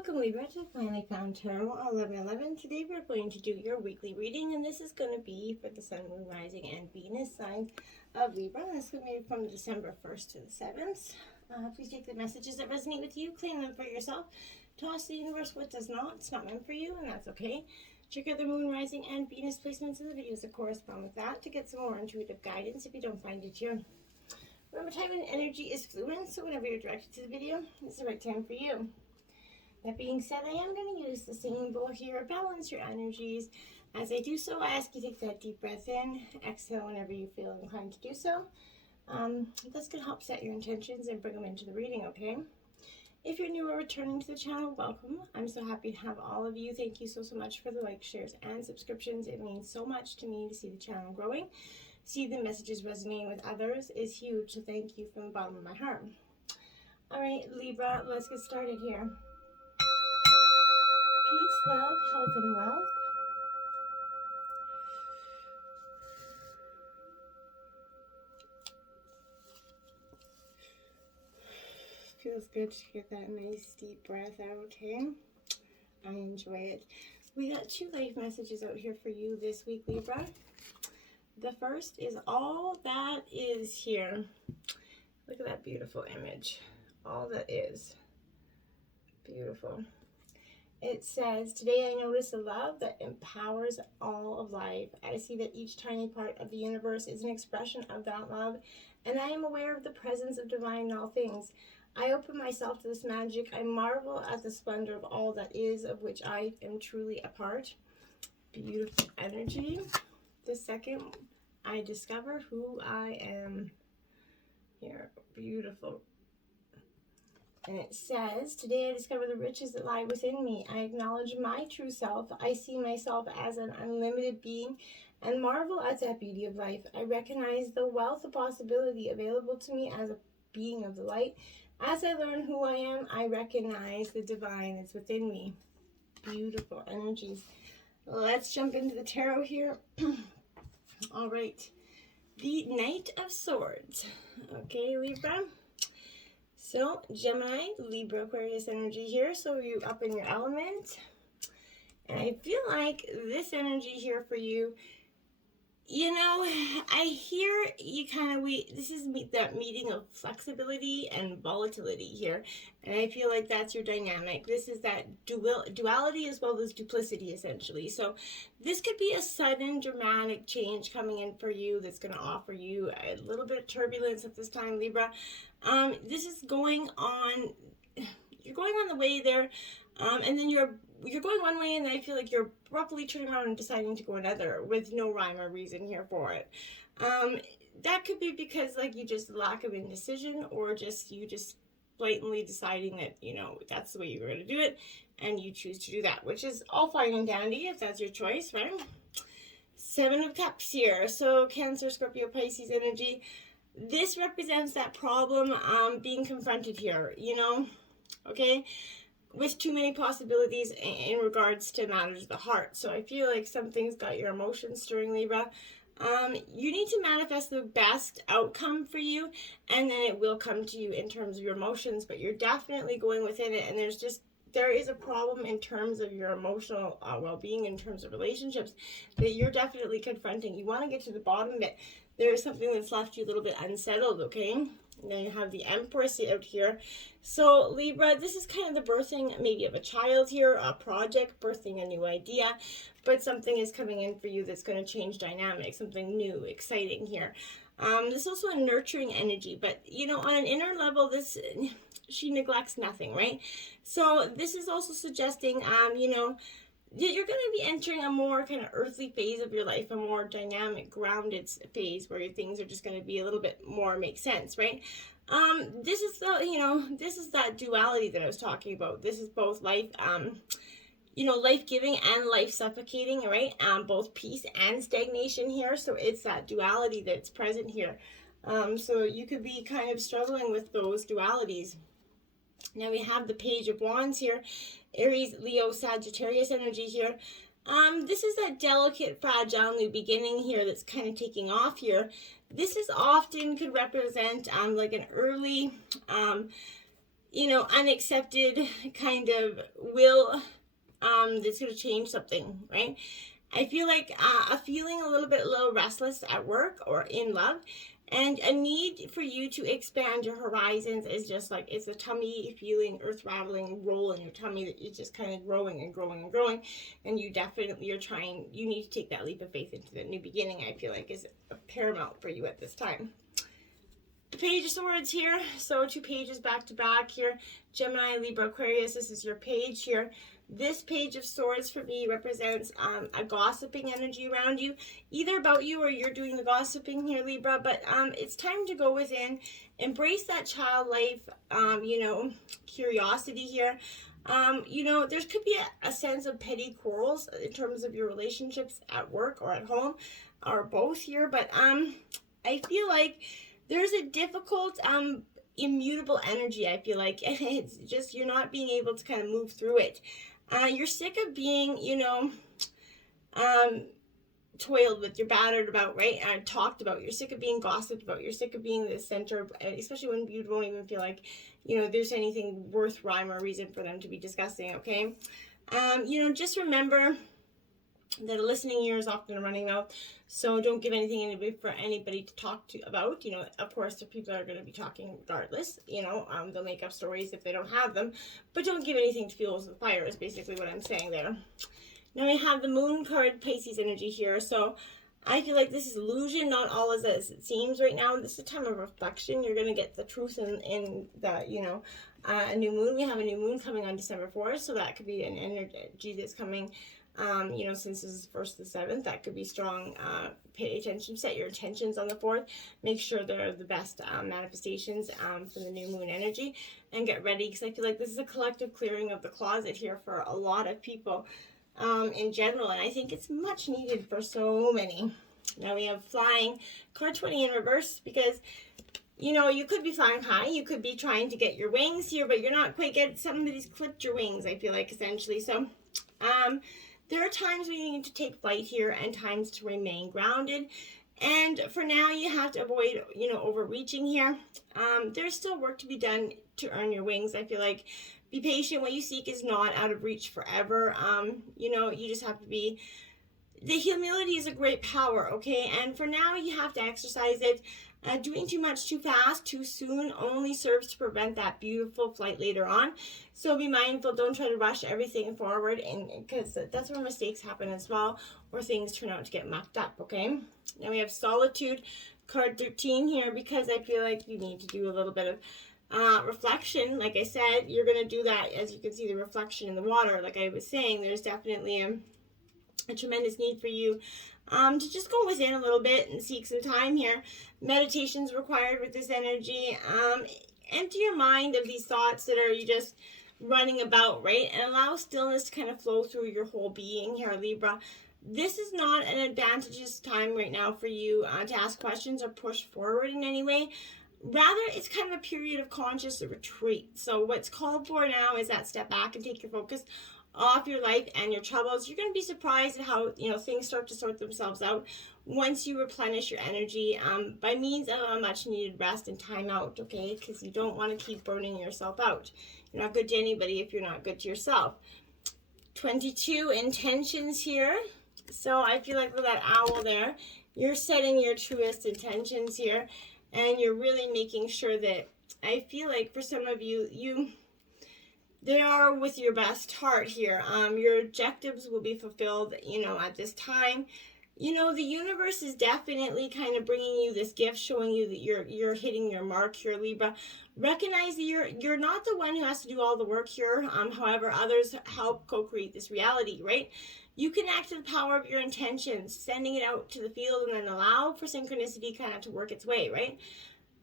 Welcome Libra to Finally Found Tarot 1111. Today we're going to do your weekly reading, and this is going to be for the Sun, Moon, Rising, and Venus sign of Libra. This is going to be from December 1st to the 7th. Please take the messages that resonate with you, claim them for yourself. Toss the universe what does not. It's not meant for you, and that's okay. Check out the Moon, Rising, and Venus placements in the videos that correspond with that to get some more intuitive guidance if you don't find it here. Remember, time and energy is fluid, so whenever you're directed to the video, it's the right time for you. That being said, I am going to use the singing bowl here. Balance your energies. As I do so, I ask you to take that deep breath in. Exhale whenever you feel inclined to do so. This can help set your intentions and bring them into the reading, okay? If you're new or returning to the channel, welcome. I'm so happy to have all of you. Thank you so much for the likes, shares, and subscriptions. It means so much to me to see the channel growing. See the messages resonating with others is huge, so thank you from the bottom of my heart. All right, Libra, let's get started here. Peace, love, health, and wealth. Feels good to get that nice deep breath out, okay? I enjoy it. We got 2 life messages out here for you this week, Libra. The first is all that is here. Look at that beautiful image. All that is. Beautiful. It says, today I notice a love that empowers all of life. I see that each tiny part of the universe is an expression of that love, and I am aware of the presence of divine in all things. I open myself to this magic. I marvel at the splendor of all that is, of which I am truly a part. Beautiful energy. The second, I discover who I am. Here, beautiful. And it says, today I discover the riches that lie within me. I acknowledge my true self. I see myself as an unlimited being and marvel at that beauty of life. I recognize the wealth of possibility available to me as a being of the light. As I learn who I am, I recognize the divine that's within me. Beautiful energies. Let's jump into the tarot here. All right. The Knight of Swords. Okay, Libra. So, Gemini, Libra, Aquarius energy here. So, you're up in your element. And I feel like this energy here for you, you know, I hear you kind of, this is that meeting of flexibility and volatility here. And I feel like that's your dynamic. This is that duality as well as duplicity, essentially. So this could be a sudden dramatic change coming in for you that's going to offer you a little bit of turbulence at this time, Libra. This is going on, you're going on the way there, and then you're going one way, and then I feel like you're abruptly turning around and deciding to go another with no rhyme or reason here for it. That could be because like you just lack of indecision, or you just blatantly deciding that, you know, that's the way you're going to do it, and you choose to do that, which is all fine and dandy if that's your choice, right? 7 of Cups here. So Cancer, Scorpio, Pisces energy. This represents that problem being confronted here, you know, okay, with too many possibilities in regards to matters of the heart. So I feel like something's got your emotions stirring, Libra. You need to manifest the best outcome for you, and then it will come to you in terms of your emotions, but you're definitely going within it, and there is a problem in terms of your emotional well-being, in terms of relationships, that you're definitely confronting. You want to get to the bottom of it. There is something that's left you a little bit unsettled, okay? And then you have the Empress out here. So, Libra, this is kind of the birthing maybe of a child here, a project, birthing a new idea, but something is coming in for you that's going to change dynamics, something new, exciting here. This is also a nurturing energy, but, you know, on an inner level, she neglects nothing, right? So this is also suggesting, you know, you're going to be entering a more kind of earthly phase of your life, a more dynamic, grounded phase where things are just going to be a little bit more make sense, right? This is this is that duality that I was talking about. This is both life, you know, life-giving and life-suffocating, right? Both peace and stagnation here. So it's that duality that's present here. So you could be kind of struggling with those dualities. Now we have the Page of Wands here. Aries, Leo, Sagittarius energy here. This is that delicate, fragile new beginning here that's kind of taking off here. This is often could represent like an early unaccepted kind of will that's going to change something, right? I feel like a feeling a little restless at work or in love, and a need for you to expand your horizons is just like, it's a tummy feeling, earth rattling roll in your tummy that is just kind of growing and growing and growing. And you definitely you need to take that leap of faith into the new beginning, I feel like is paramount for you at this time. The Page of Swords here, so 2 pages back to back here. Gemini, Libra, Aquarius, this is your page here. This Page of Swords for me represents a gossiping energy around you, either about you or you're doing the gossiping here, Libra. But it's time to go within, embrace that child life, curiosity here. There could be a sense of petty quarrels in terms of your relationships at work or at home, or both here. But I feel like there's a difficult, immutable energy, I feel like, and it's just, you're not being able to kind of move through it. You're sick of being, toiled with, you're battered about, right? And talked about. You're sick of being gossiped about. You're sick of being the center, especially when you don't even feel like, there's anything worth rhyme or reason for them to be discussing, okay? Just remember that a listening ear is often a running mouth, so don't give anything for anybody to talk to about. Of course, the people are going to be talking regardless. They'll make up stories if they don't have them, but don't give anything to fuel the fire is basically what I'm saying there. Now we have the Moon card, Pisces energy here, so I feel like this is illusion, not all as it seems right now. This is a time of reflection. You're going to get the truth in the, a new moon. We have a new moon coming on December 4th, so that could be an energy that's coming. Since this is 1st to 7th, that could be strong. Pay attention, set your intentions on the 4th. Make sure they're the best manifestations for the new moon energy, and get ready, because I feel like this is a collective clearing of the closet here for a lot of people in general, and I think it's much needed for so many. Now we have flying, card 20 in reverse, because you could be flying high, you could be trying to get your wings here, but you're not quite getting, somebody's clipped your wings, I feel like, essentially. So there are times when you need to take flight here and times to remain grounded. And for now, you have to avoid, overreaching here. There's still work to be done to earn your wings. I feel like, be patient. What you seek is not out of reach forever. You just have to be, the humility is a great power, okay? And for now, you have to exercise it. Doing too much too fast, too soon only serves to prevent that beautiful flight later on. So be mindful. Don't try to rush everything forward, and because that's where mistakes happen as well, or things turn out to get mucked up, okay? Now we have Solitude, card 13 here, because I feel like you need to do a little bit of reflection. Like I said, you're going to do that, as you can see the reflection in the water. Like I was saying, there's definitely a tremendous need for you to just go within a little bit and seek some time here. Meditation's required with this energy. Empty your mind of these thoughts that are you just running about, right? And allow stillness to kind of flow through your whole being here, Libra. This is not an advantageous time right now for you to ask questions or push forward in any way. Rather, it's kind of a period of conscious retreat. So what's called for now is that step back and take your focus off your life and your troubles. You're going to be surprised at how things start to sort themselves out once you replenish your energy by means of a much needed rest and time out, okay? Because you don't want to keep burning yourself out. You're not good to anybody if you're not good to yourself. 22 intentions here. So I feel like with that owl there, you're setting your truest intentions here, and you're really making sure that, I feel like for some of you, they are with your best heart here. Your objectives will be fulfilled, at this time. The universe is definitely kind of bringing you this gift, showing you that you're hitting your mark here, Libra. Recognize that you're not the one who has to do all the work here. However, others help co-create this reality, right? You connect to the power of your intentions, sending it out to the field, and then allow for synchronicity kind of to work its way, right?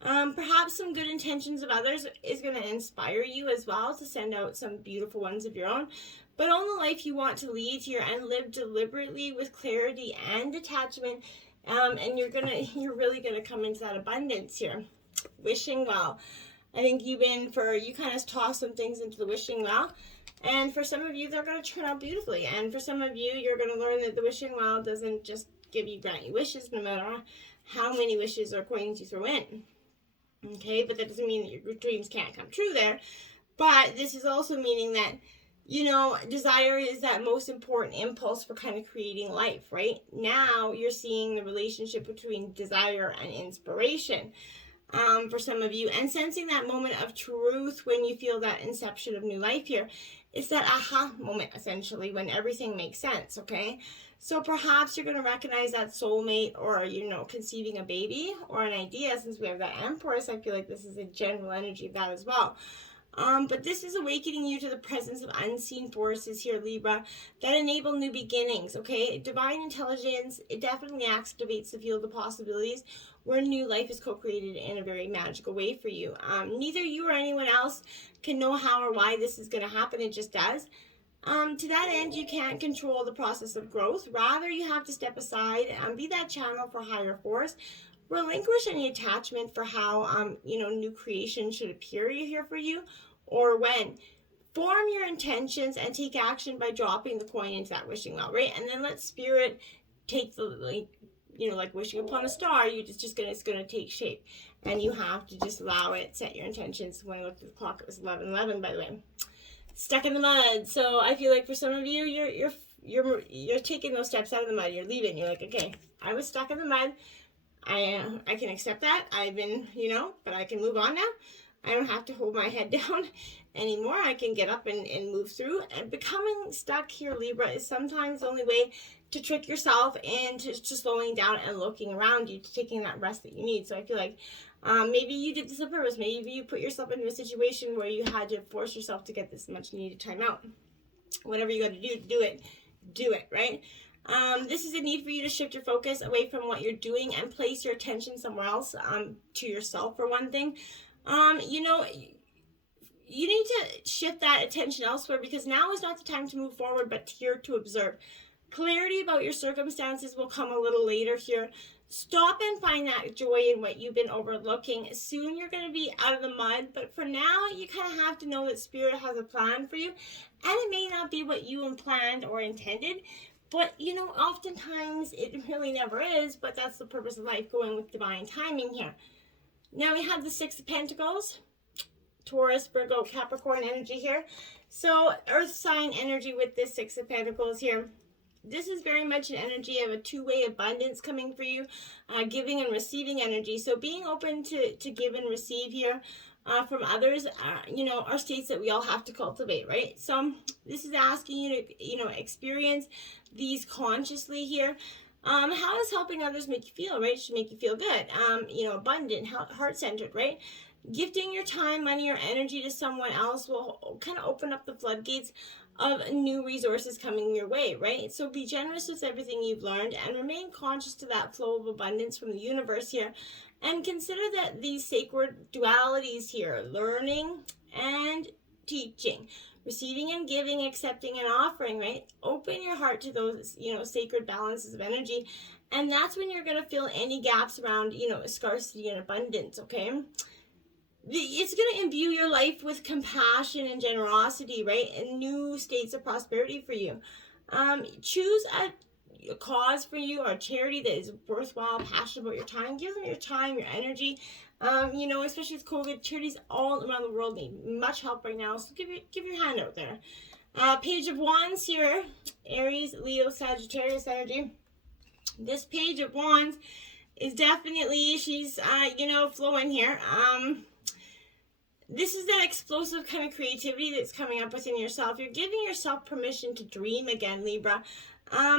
Perhaps some good intentions of others is going to inspire you as well to send out some beautiful ones of your own. But own the life you want to lead here and live deliberately with clarity and detachment. And you're really gonna come into that abundance here. Wishing well. I think you kind of toss some things into the wishing well. And for some of you, they're going to turn out beautifully. And for some of you, you're going to learn that the wishing well doesn't just grant you wishes, no matter how many wishes or coins you throw in. Okay, but that doesn't mean that your dreams can't come true there. But this is also meaning that, you know, desire is that most important impulse for kind of creating life, right? Now you're seeing the relationship between desire and inspiration for some of you, and sensing that moment of truth when you feel that inception of new life here. It's that aha moment, essentially, when everything makes sense, okay? So perhaps you're going to recognize that soulmate, or, you know, conceiving a baby or an idea. Since we have that Empress, I feel like this is a general energy of that as well. But this is awakening you to the presence of unseen forces here, Libra, that enable new beginnings, okay? Divine intelligence, it definitely activates the field of possibilities where new life is co-created in a very magical way for you. Neither you or anyone else can know how or why this is going to happen. It just does. To that end, you can't control the process of growth. Rather, you have to step aside and be that channel for higher force. Relinquish any attachment for how, you know, new creation should appear here for you, or when. Form your intentions and take action by dropping the coin into that wishing well, right? And then let spirit take the, like, you know, like wishing upon a star. It's gonna take shape, and you have to just allow it. Set your intentions. When I looked at the clock, it was 11:11, by the way. Stuck in the mud. So I feel like for some of you, you're taking those steps out of the mud. You're leaving. You're like, okay, I was stuck in the mud. I can accept that. I've been, you know, but I can move on now. I don't have to hold my head down anymore. I can get up and move through. And becoming stuck here, Libra, is sometimes the only way to trick yourself into slowing down and looking around you, to taking that rest that you need. So I feel like maybe you did this on purpose. Maybe you put yourself into a situation where you had to force yourself to get this much needed time out. Whatever you got to do it. Do it, right? This is a need for you to shift your focus away from what you're doing and place your attention somewhere else, to yourself, for one thing. You know, you need to shift that attention elsewhere, because now is not the time to move forward, but here to observe. Clarity about your circumstances will come a little later here. Stop and find that joy in what you've been overlooking. Soon you're going to be out of the mud, but for now, you kind of have to know that Spirit has a plan for you, and it may not be what you planned or intended, but, you know, oftentimes it really never is, but that's the purpose of life, going with divine timing here. Now we have the Six of Pentacles, Taurus, Virgo, Capricorn energy here. So earth sign energy with this Six of Pentacles here. This is very much an energy of a two-way abundance coming for you, giving and receiving energy. So being open to give and receive here from others, you know, are states that we all have to cultivate, right? So this is asking you to, you know, experience these consciously here. How is helping others make you feel, right? It should make you feel good, you know, abundant, heart-centered, right? Gifting your time, money, or energy to someone else will kind of open up the floodgates of new resources coming your way, right? So be generous with everything you've learned and remain conscious to that flow of abundance from the universe here. And consider that these sacred dualities here, learning and teaching, receiving and giving, accepting and offering, right? Open your heart to those, you know, sacred balances of energy. And that's when you're going to fill any gaps around, you know, scarcity and abundance, okay? It's going to imbue your life with compassion and generosity, right? And new states of prosperity for you. Choose a cause for you, or a charity that is worthwhile, passionate about your time. Give them your time, your energy. You know, especially with COVID, charities all around the world need much help right now. So give your hand out there. Page of Wands here, Aries, Leo, Sagittarius energy. This Page of Wands is definitely, she's, you know, flowing here. This is that explosive kind of creativity that's coming up within yourself. You're giving yourself permission to dream again, Libra.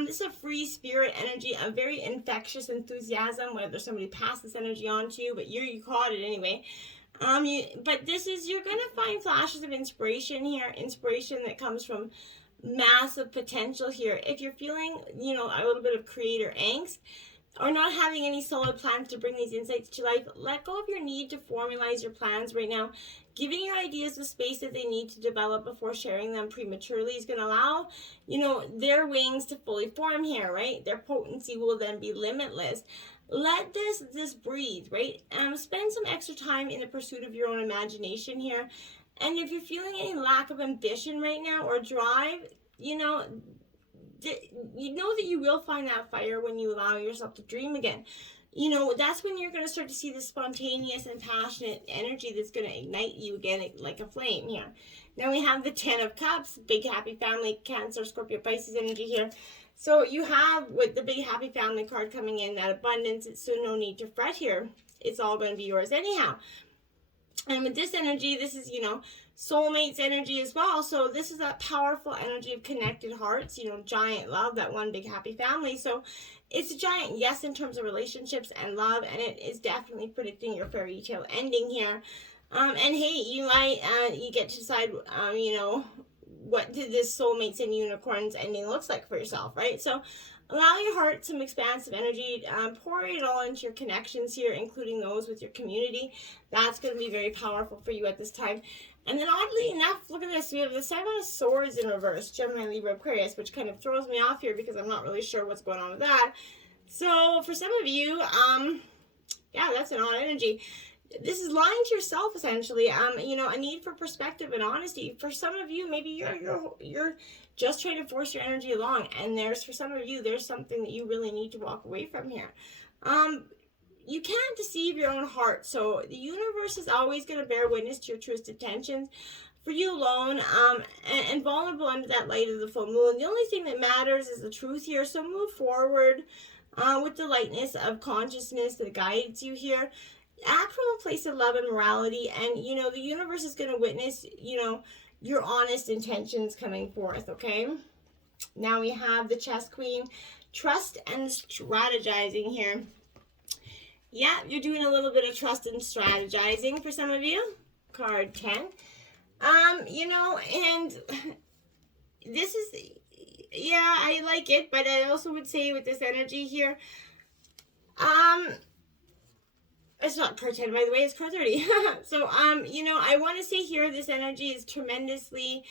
This is a free spirit energy, a very infectious enthusiasm, whether somebody passed this energy on to you, but you caught it anyway. But this is, you're going to find flashes of inspiration here, inspiration that comes from massive potential here. If you're feeling, you know, a little bit of creator angst, or not having any solid plans to bring these insights to life, let go of your need to formalize your plans right now. Giving your ideas the space that they need to develop before sharing them prematurely is going to allow, you know, their wings to fully form here, right? Their potency will then be limitless. Let this breathe, right? Spend some extra time in the pursuit of your own imagination here. And if you're feeling any lack of ambition right now or drive, you know that you will find that fire when you allow yourself to dream again. you know, that's when you're going to start to see the spontaneous and passionate energy that's going to ignite you again like a flame here. Now we have the 10 of Cups, big happy family, Cancer, Scorpio, Pisces energy here. So you have with the big happy family card coming in, that abundance. It's so no need to fret here. It's all going to be yours anyhow. And with this energy, this is, you know, soulmates energy as well. So this is that powerful energy of connected hearts, you know, giant love, that one big happy family. So it's a giant yes in terms of relationships and love, and it is definitely predicting your fairy tale ending here. And hey, you might, you get to decide, you know, what did this soulmates and unicorns ending looks like for yourself, right? So allow your heart some expansive energy, pour it all into your connections here, including those with your community. That's going to be very powerful for you at this time. And then oddly enough, look at this, we have the 7 of Swords in reverse, Gemini, Libra, Aquarius, which kind of throws me off here because I'm not really sure what's going on with that. So for some of you, yeah, that's an odd energy. This is lying to yourself, essentially. You know, a need for perspective and honesty. For some of you, maybe you're just trying to force your energy along, and for some of you, there's something that you really need to walk away from here. You can't deceive your own heart, so the universe is always going to bear witness to your truest intentions for you alone, and vulnerable under that light of the full moon. The only thing that matters is the truth here, so move forward with the lightness of consciousness that guides you here. Act from a place of love and morality, and, you know, the universe is going to witness, you know, your honest intentions coming forth, okay? Now we have the Chess Queen, trust and strategizing here. Yeah, you're doing a little bit of trust and strategizing for some of you. Card 10. You know, and this is, yeah, I like it, but I also would say with this energy here, it's not card 10, by the way, it's card 30. So, you know, I want to say here, this energy is tremendously,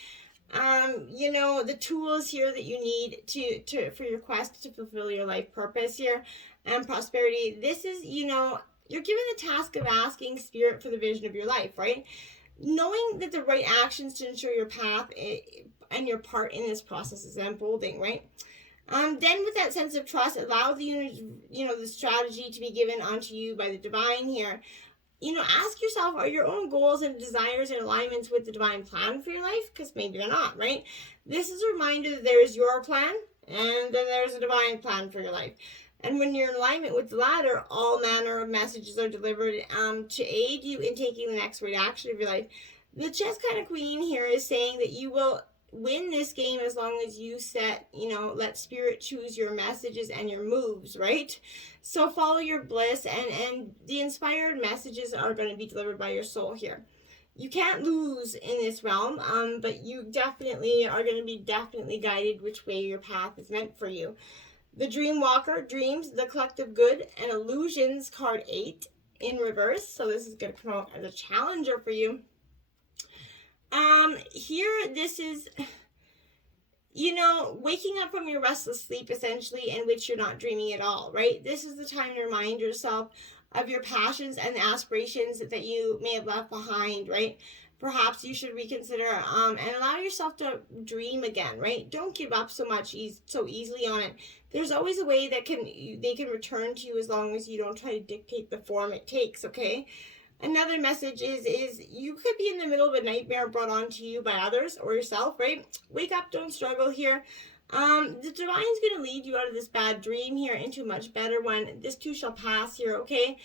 you know, the tools here that you need for your quest to fulfill your life purpose here and prosperity. This is, you know, you're given the task of asking Spirit for the vision of your life, right? Knowing that the right actions to ensure your path and your part in this process is unfolding, right? Then with that sense of trust, allow the strategy to be given onto you by the divine here. You know, ask yourself, are your own goals and desires in alignment with the divine plan for your life? Because maybe they're not, right? This is a reminder that there is your plan, and then there's a divine plan for your life. And when you're in alignment with the latter, all manner of messages are delivered to aid you in taking the next right action of your life. The Chess kind of Queen here is saying that you will win this game as long as you let Spirit choose your messages and your moves, right? So follow your bliss, and the inspired messages are going to be delivered by your soul here. You can't lose in this realm, but you definitely are going to be guided which way your path is meant for you. The Dream Walker, Dreams, the Collective Good, and Illusions, card 8 in reverse. So this is going to come out as a challenger for you. Here, this is, you know, waking up from your restless sleep, essentially, in which you're not dreaming at all, right? This is the time to remind yourself of your passions and the aspirations that you may have left behind, right? Perhaps you should reconsider and allow yourself to dream again, right? Don't give up so easily on it. There's always a way that they can return to you as long as you don't try to dictate the form it takes, okay? Another message is you could be in the middle of a nightmare brought on to you by others or yourself, right? Wake up, don't struggle here. The divine's going to lead you out of this bad dream here into a much better one. This too shall pass here, okay?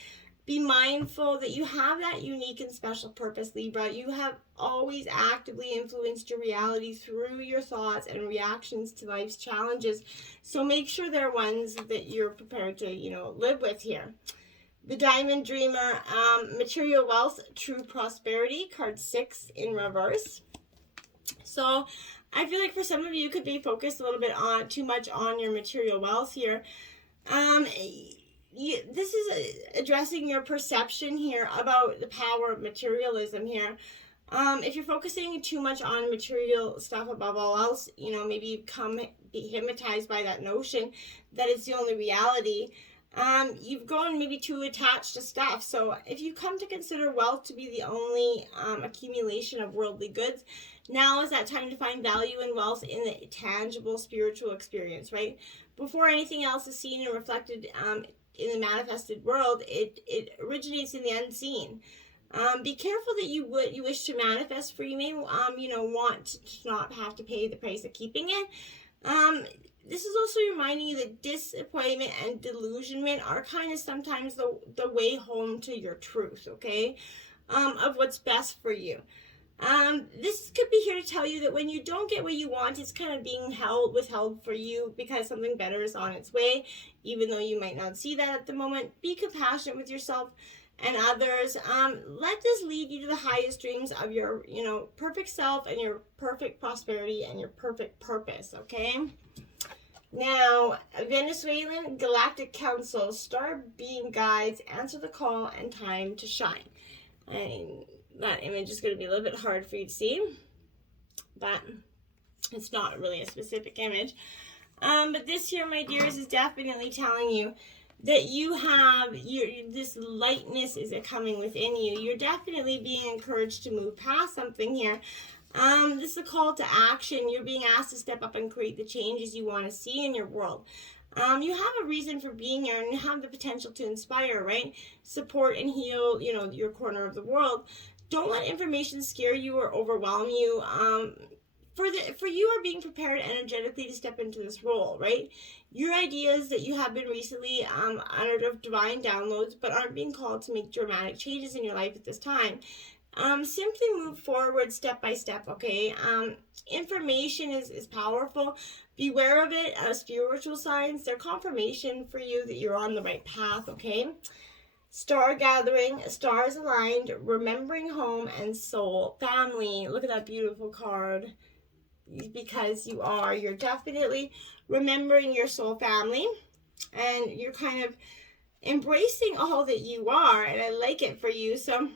Be mindful that you have that unique and special purpose, Libra. You have always actively influenced your reality through your thoughts and reactions to life's challenges. So make sure they're ones that you're prepared to, live with here. The Diamond Dreamer, Material Wealth, True Prosperity, card 6 in reverse. So I feel like for some of you could be focused a little bit too much on your material wealth here. This is addressing your perception here about the power of materialism here. If you're focusing too much on material stuff above all else, maybe you be hypnotized by that notion that it's the only reality. You've grown maybe too attached to stuff. So if you come to consider wealth to be the only accumulation of worldly goods, now is that time to find value and wealth in the tangible spiritual experience, right? Before anything else is seen and reflected in the manifested world, it originates in the unseen. Be careful that you wish to manifest, for you may want to not have to pay the price of keeping it. This is also reminding you that disappointment and delusionment are kind of sometimes the way home to your truth, okay? Of what's best for you. This could be here to tell you that when you don't get what you want, it's kind of being withheld for you because something better is on its way, even though you might not see that at the moment. Be compassionate with yourself and others. Let this lead you to the highest dreams of your, perfect self and your perfect prosperity and your perfect purpose, okay? Now, Venezuelan Galactic Council, star being guides, answer the call and time to shine. And that image is going to be a little bit hard for you to see, but it's not really a specific image. But this here, my dears, is definitely telling you that you have this lightness is coming within you. You're definitely being encouraged to move past something here. This is a call to action. You're being asked to step up and create the changes you want to see in your world. You have a reason for being here, and you have the potential to inspire, right? Support and heal, your corner of the world. Don't let information scare you or overwhelm you. For you are being prepared energetically to step into this role, right? Your ideas that you have been recently under divine downloads, but aren't being called to make dramatic changes in your life at this time. Simply move forward step by step, okay? Information is powerful. Beware of it. Spiritual signs, they're confirmation for you that you're on the right path, okay? Star gathering, stars aligned, remembering home and soul, family. Look at that beautiful card. Because you're definitely remembering your soul family, and you're kind of embracing all that you are, and I like it for you. So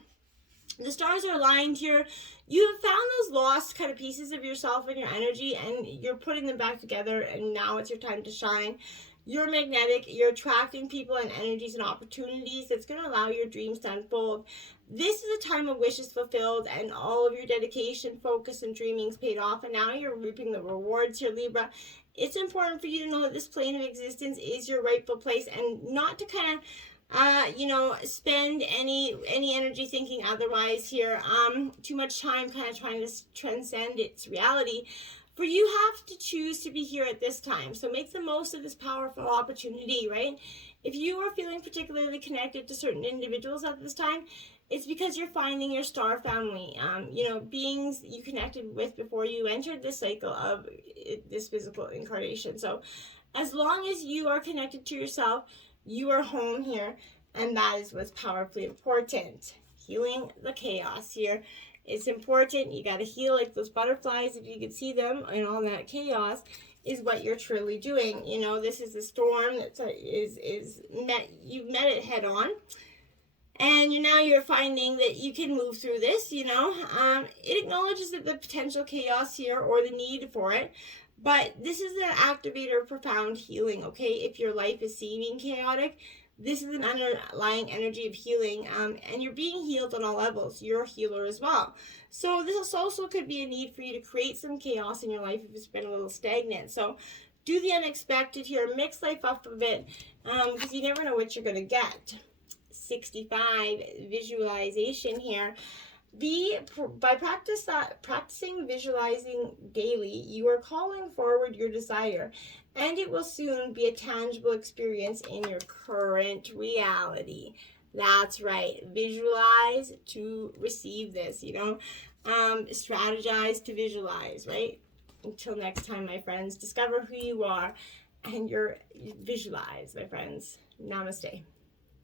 the stars are aligned here. You have found those lost kind of pieces of yourself and your energy, and you're putting them back together, and now it's your time to shine. You're magnetic. You're attracting people and energies and opportunities that's going to allow your dreams to unfold. This is a time of wishes fulfilled, and all of your dedication, focus, and dreaming's paid off, and now you're reaping the rewards here, Libra. It's important for you to know that this plane of existence is your rightful place, and not to kind of spend any energy thinking otherwise here. Too much time kind of trying to transcend its reality. For you have to choose to be here at this time. So make the most of this powerful opportunity, right? If you are feeling particularly connected to certain individuals at this time, it's because you're finding your star family, beings you connected with before you entered this cycle of this physical incarnation. So as long as you are connected to yourself, you are home here, and that is what's powerfully important. Healing the chaos here. It's important. You got to heal like those butterflies, if you could see them, and all that chaos is what you're truly doing. This is a storm that you've met it head on. And you're finding that you can move through this, It acknowledges that the potential chaos here or the need for it. But this is an activator of profound healing, okay? If your life is seeming chaotic, this is an underlying energy of healing, and you're being healed on all levels. You're a healer as well. So this also could be a need for you to create some chaos in your life if it's been a little stagnant. So do the unexpected here. Mix life up a bit, because you never know what you're going to get. 65, visualization here. By practicing visualizing daily, you are calling forward your desire, and it will soon be a tangible experience in your current reality. That's right. Visualize to receive this, strategize to visualize, right? Until next time, my friends, discover who you are and visualize, my friends. Namaste.